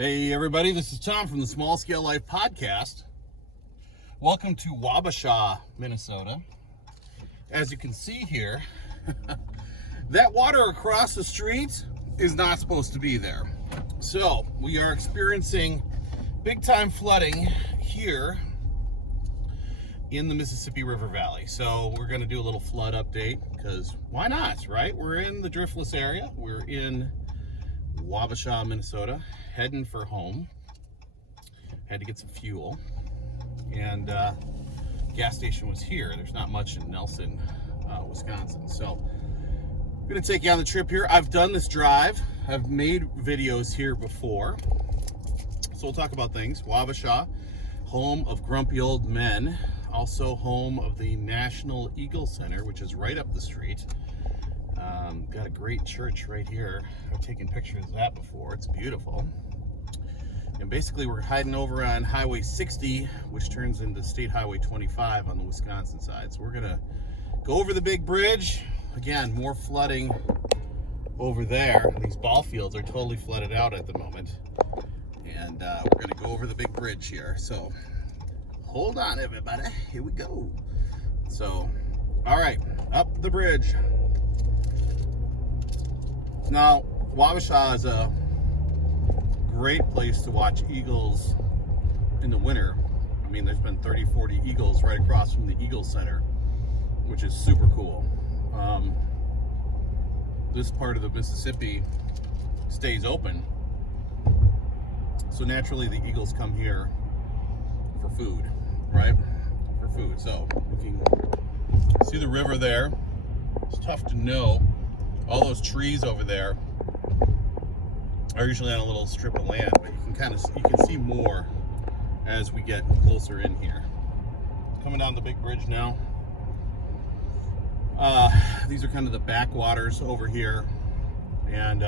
Hey everybody, this is Tom from the Small Scale Life Podcast. Welcome to Wabasha, Minnesota. As you can see here, that water across the street is not supposed to be there. So we are experiencing big time flooding here in the Mississippi River Valley. So we're going to do a little flood update because why not, right? We're in the driftless area. We're in Wabasha, Minnesota, heading for home. Had to get some fuel, and gas station was here. There's not much in Nelson, Wisconsin. So I'm gonna take you on the trip here. I've done this drive. I've made videos here before. So we'll talk about things. Wabasha, home of grumpy old men, also home of the National Eagle Center, which is right up the street. Got a great church right here. I've taken pictures of that before. It's beautiful. And basically we're hiding over on Highway 60, which turns into State Highway 25 on the Wisconsin side. So we're gonna go over the big bridge. Again, more flooding over there. These ball fields are totally flooded out at the moment. And we're gonna go over the big bridge here. So hold on everybody, here we go. So, all right, up the bridge. Now, Wabasha is a great place to watch eagles in the winter. I mean, there's been 30, 40 eagles right across from the Eagle Center, which is super cool. This part of the Mississippi stays open, so naturally the eagles come here for food, right? For food. So you can see the river there. It's tough to know. All those trees over there are usually on a little strip of land, but you can see more as we get closer in here. Coming down the big bridge now. These are kind of the backwaters over here, and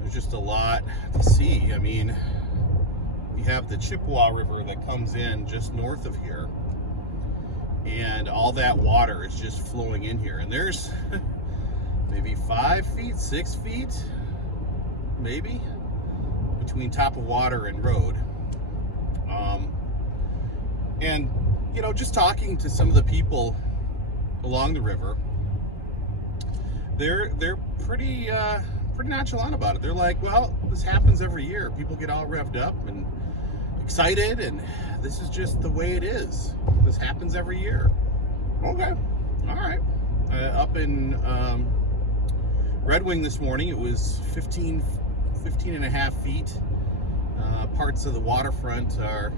there's just a lot to see. I mean, we have the Chippewa River that comes in just north of here, and all that water is just flowing in here, and there's maybe 5 feet, 6 feet maybe between top of water and road. And you know, just talking to some of the people along the river, they're pretty nonchalant about it. They're like, well, this happens every year. People get all revved up and excited, and this is just the way it is. This happens every year. Okay, all right. Up in Red Wing this morning, it was 15 and a half feet. Parts of the waterfront are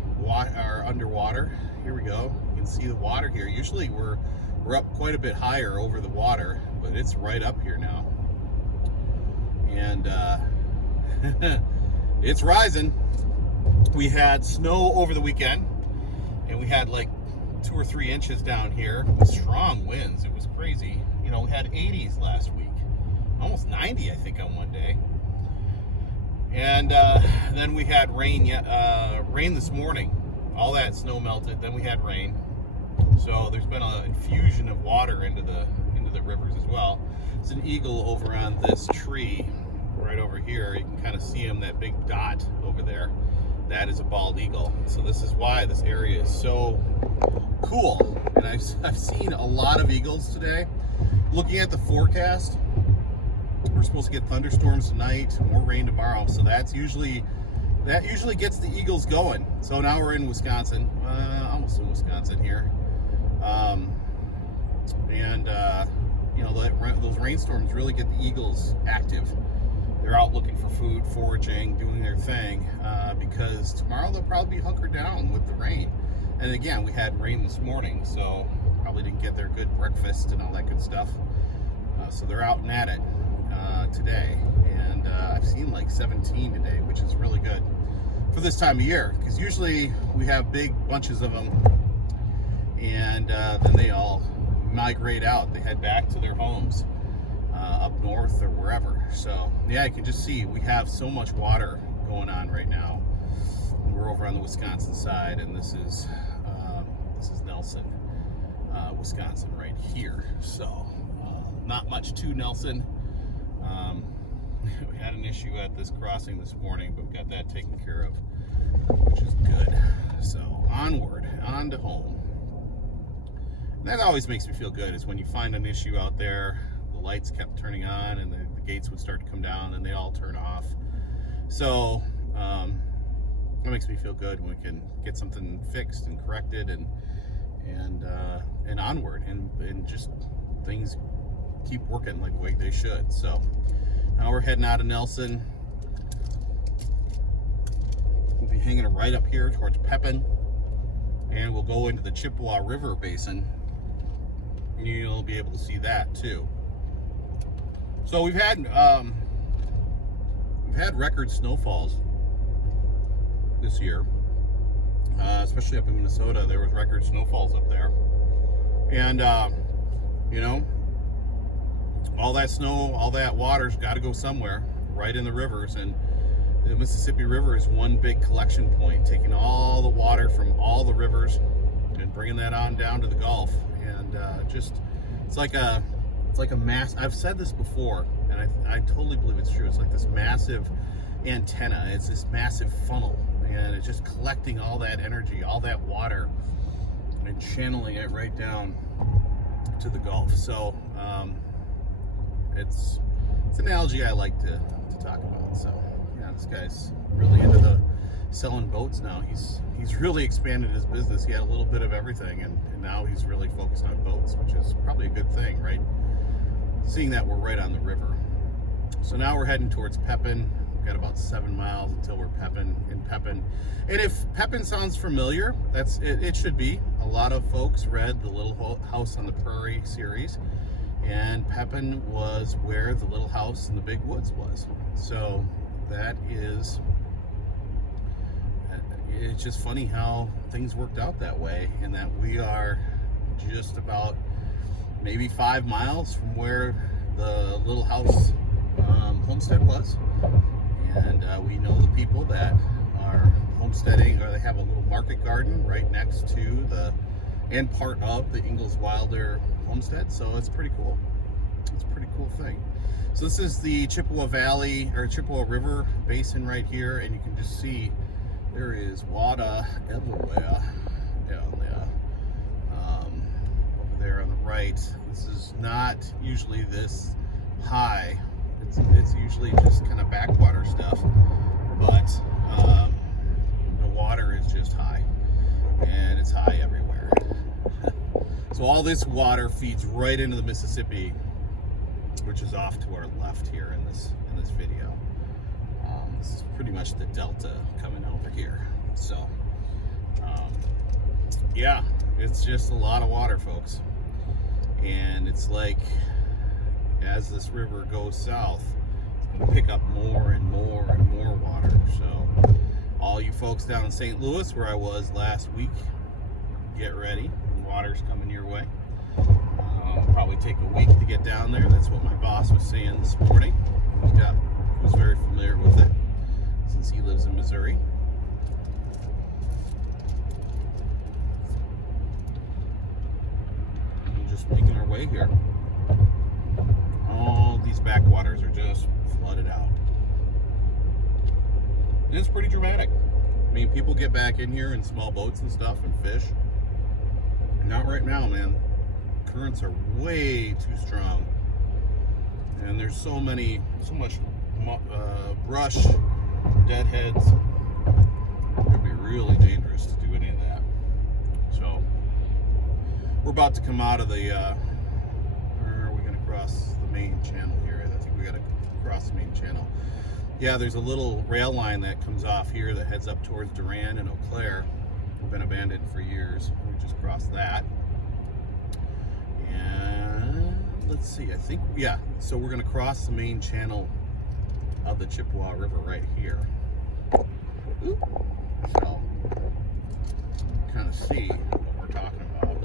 underwater. Here we go. You can see the water here. Usually we're up quite a bit higher over the water, but it's right up here now. And it's rising. We had snow over the weekend, and we had like 2 or 3 inches down here with strong winds. It was crazy. You know, we had 80s last week, almost 90, I think, on one day. And then we had rain this morning. All that snow melted. Then we had rain. So there's been an infusion of water into the rivers as well. There's an eagle over on this tree right over here. You can kind of see him, that big dot over there. That is a bald eagle. So this is why this area is so cool. And I've seen a lot of eagles today. Looking at the forecast, we're supposed to get thunderstorms tonight, more rain tomorrow. So that usually gets the eagles going. So now we're in Wisconsin, almost in Wisconsin here. You know, those rainstorms really get the eagles active. They're out looking for food, foraging, doing their thing, because tomorrow they'll probably be hunkered down with the rain. And again, we had rain this morning, so probably didn't get their good breakfast and all that good stuff. So they're out and at it today. And I've seen like 17 today, which is really good for this time of year, because usually we have big bunches of them, and then they all migrate out. They head back to their homes up north or wherever. So yeah, you can just see we have so much water going on right now. We're over on the Wisconsin side, and this is Nelson, Wisconsin right here. So not much to Nelson. we had an issue at this crossing this morning, but we got that taken care of, which is good. So onward, on to home. And that always makes me feel good, is when you find an issue out there, the lights kept turning on and the gates would start to come down and they all turn off. So that makes me feel good when we can get something fixed and corrected and onward, and just things keep working like the way they should. So now we're heading out of Nelson. We'll be hanging right up here towards Pepin, and we'll go into the Chippewa River basin. You'll be able to see that too. So we've had record snowfalls this year, especially up in Minnesota. There was record snowfalls up there, and you know, all that snow, all that water's got to go somewhere, right in the rivers. And the Mississippi River is one big collection point, taking all the water from all the rivers and bringing that on down to the Gulf. And it's like a mass. I've said this before, and I totally believe it's true. It's like this massive antenna. It's this massive funnel, and it's just collecting all that energy, all that water, and channeling it right down to the Gulf. So it's an analogy I like to talk about. So yeah, this guy's really into the selling boats now. He's really expanded his business. He had a little bit of everything, and now he's really focused on boats, which is probably a good thing, right? Seeing that we're right on the river. So now we're heading towards Pepin. We've got about 7 miles until we're in Pepin. And if Pepin sounds familiar, it should be. A lot of folks read the Little House on the Prairie series, and Pepin was where the Little House in the Big Woods was. So that is, it's just funny how things worked out that way, and that we are just about maybe 5 miles from where the Little House homestead was. And we know the people that are homesteading, or they have a little market garden right next to and part of the Ingalls Wilder homestead. So it's pretty cool. It's a pretty cool thing. So this is the Chippewa Valley, or Chippewa River basin right here, and you can just see there is water everywhere down there. Over there on the right, this is not usually this high. It's usually just kind of backwater stuff, but the water is just high, and it's high everywhere. So all this water feeds right into the Mississippi, which is off to our left here in this video. This is pretty much the delta coming over here. So yeah, it's just a lot of water, folks, and it's like, as this river goes south, it's going to pick up more and more and more water. So all you folks down in St. Louis, where I was last week, get ready. The water's coming your way. It'll probably take a week to get down there. That's what my boss was saying this morning. He was very familiar with it, since he lives in Missouri. And we're just making our way here. All these backwaters are just flooded out. And it's pretty dramatic. I mean, people get back in here in small boats and stuff and fish. Not right now, man. Currents are way too strong. And there's so much brush, deadheads. It'd be really dangerous to do any of that. So we're about to come out of the cross the main channel here. I think we got to cross the main channel. Yeah, there's a little rail line that comes off here that heads up towards Durand and Eau Claire. We've been abandoned for years. We just crossed that. And let's see, I think, yeah, so we're going to cross the main channel of the Chippewa River right here. Oop. So kind of see what we're talking about.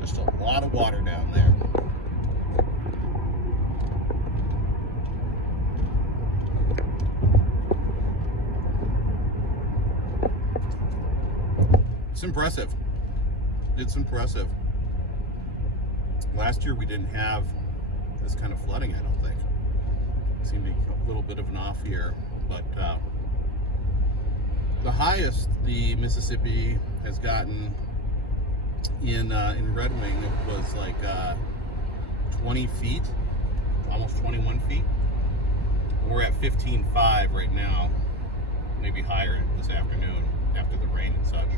Just a lot of water down there. It's impressive. It's impressive. Last year we didn't have this kind of flooding, I don't think. It seemed to be a little bit of an off year, but the highest the Mississippi has gotten in Red Wing was like 20 feet, almost 21 feet. We're at 15.5 right now, maybe higher this afternoon after the rain and such.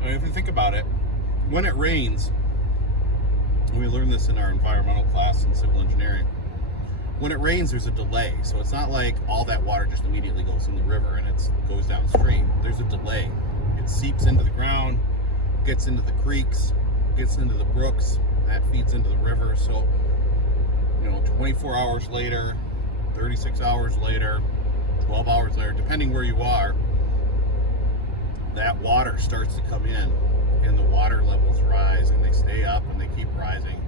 I mean, if you think about it, when it rains, and we learned this in our environmental class in civil engineering, when it rains, there's a delay. So it's not like all that water just immediately goes in the river and it goes downstream. There's a delay. It seeps into the ground, gets into the creeks, gets into the brooks, that feeds into the river. So, 24 hours later, 36 hours later, 12 hours later, depending where you are, that water starts to come in and the water levels rise and they stay up and they keep rising.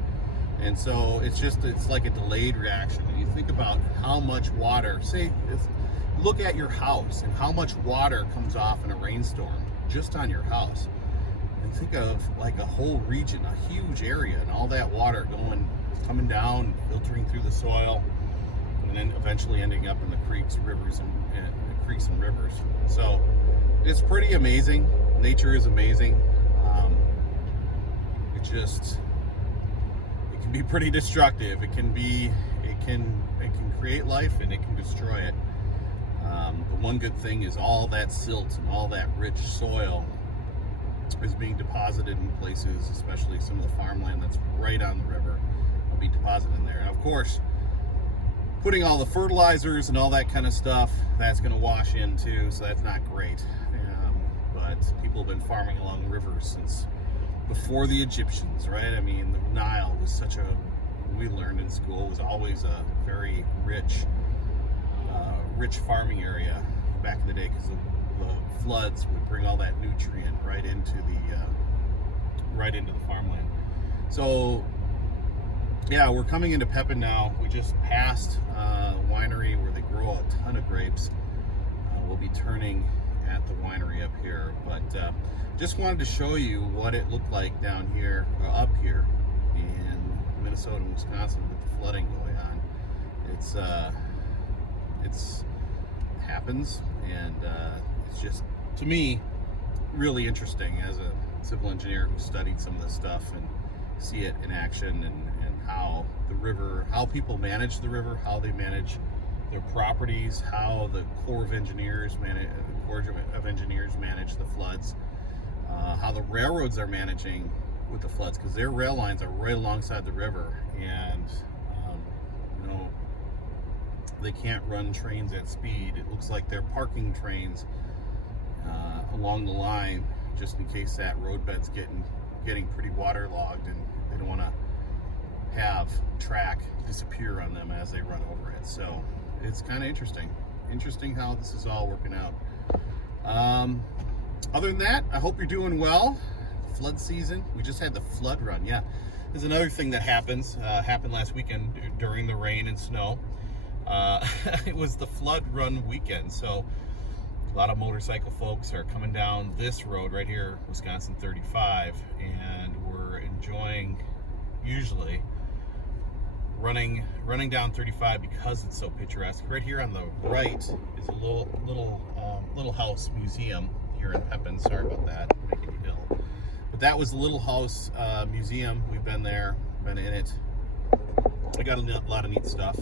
And so it's like a delayed reaction. And you think about how much water, look at your house and how much water comes off in a rainstorm just on your house. And think of like a whole region, a huge area, and all that water coming down, filtering through the soil, and then eventually ending up in the creeks, rivers, and rivers. So it's pretty amazing. Nature is amazing. It can be pretty destructive. It can create life and it can destroy it. The one good thing is all that silt and all that rich soil is being deposited in places, especially some of the farmland that's right on the river, will be deposited in there. And of course, putting all the fertilizers and all that kind of stuff, that's going to wash in too, so that's not great. But people have been farming along rivers since before the Egyptians, right? I mean, the Nile was we learned in school, was always a very rich farming area back in the day, because the floods would bring all that nutrient right into the farmland. So yeah, we're coming into Pepin now. We just passed a winery where they grow a ton of grapes. We'll be turning at the winery up here, but just wanted to show you what it looked like down here, up here in Minnesota and Wisconsin with the flooding going on. It happens, and it's just, to me, really interesting as a civil engineer who studied some of this stuff and see it in action, and how the river, how people manage the river, how they manage their properties, how the Corps of Engineers manage the floods, how the railroads are managing with the floods, because their rail lines are right alongside the river, and they can't run trains at speed. It looks like they're parking trains along the line just in case that roadbed's getting pretty waterlogged, and they don't want to have track disappear on them as they run over it. So it's kind of interesting how this is all working out. Other than that, I hope you're doing well. Flood season, we just had the flood run. Yeah, there's another thing that happened last weekend during the rain and snow. It was the flood run weekend, so a lot of motorcycle folks are coming down this road right here, Wisconsin 35, and we're enjoying, usually running down 35 because it's so picturesque. Right here on the right is a little house museum here in Pepin. Sorry about that, making you ill. But that was the Little House Museum. We've been there, been in it. I got a lot of neat stuff.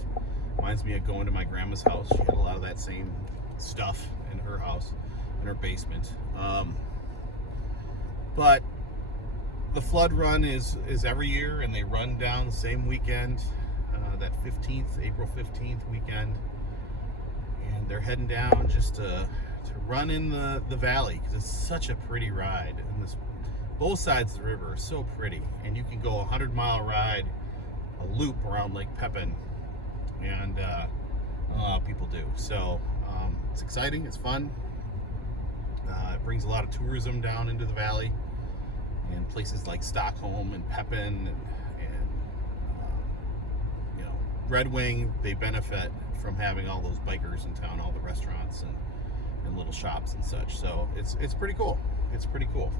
Reminds me of going to my grandma's house. She had a lot of that same stuff in her house, in her basement. But the flood run is every year, and they run down the same weekend, that April 15th weekend. And they're heading down just to run in the valley, because it's such a pretty ride. And both sides of the river are so pretty, and you can go a 100-mile ride, a loop around Lake Pepin, and a lot of people do. So it's exciting, it's fun. It brings a lot of tourism down into the valley, and places like Stockholm and Pepin and Red Wing, they benefit from having all those bikers in town, all the restaurants and little shops and such. So it's pretty cool. It's pretty cool.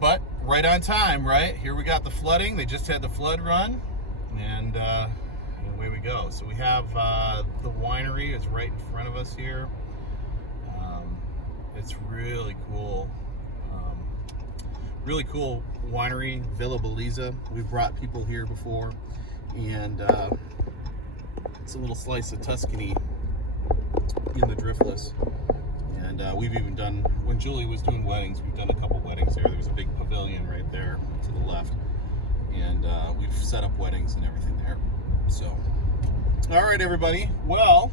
But right on time, right? Here we got the flooding. They just had the flood run, and away we go. So we have the winery is right in front of us here. It's really cool. Really cool winery, Villa Bellizza. We've brought people here before, and it's a little slice of Tuscany in the Driftless. And we've even done, when Julie was doing weddings, we've done a couple weddings there. There was a big pavilion right there to the left, and we've set up weddings and everything there. So, all right, everybody. Well,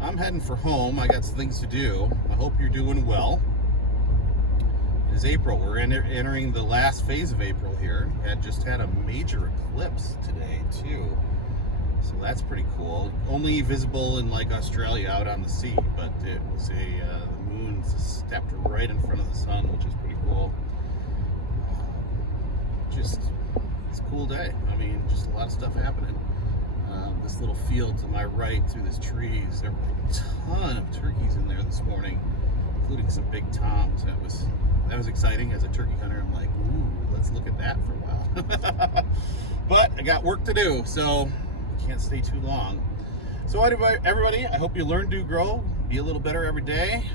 I'm heading for home. I got some things to do. I hope you're doing well. It is April. We're entering the last phase of April here. Just had a major eclipse today too, so that's pretty cool. Only visible in like Australia out on the sea, but it was the moon stepped right in front of the sun, which is pretty cool. Just it's a cool day. I mean, just a lot of stuff happening. This little field to my right through these trees, there were a ton of turkeys in there this morning, including some big toms. That was exciting. As a turkey hunter, I'm like, ooh, let's look at that for a while. But I got work to do, so I can't stay too long. So everybody, I hope you learn to grow, be a little better every day.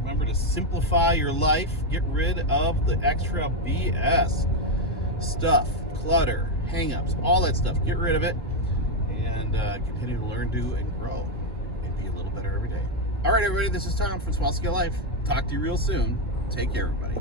Remember to simplify your life, get rid of the extra BS stuff, clutter, hang-ups, all that stuff. Get rid of it, and continue to learn, do, and grow, and be a little better every day. All right, everybody, this is Tom from Small Scale Life. Talk to you real soon. Take care, everybody.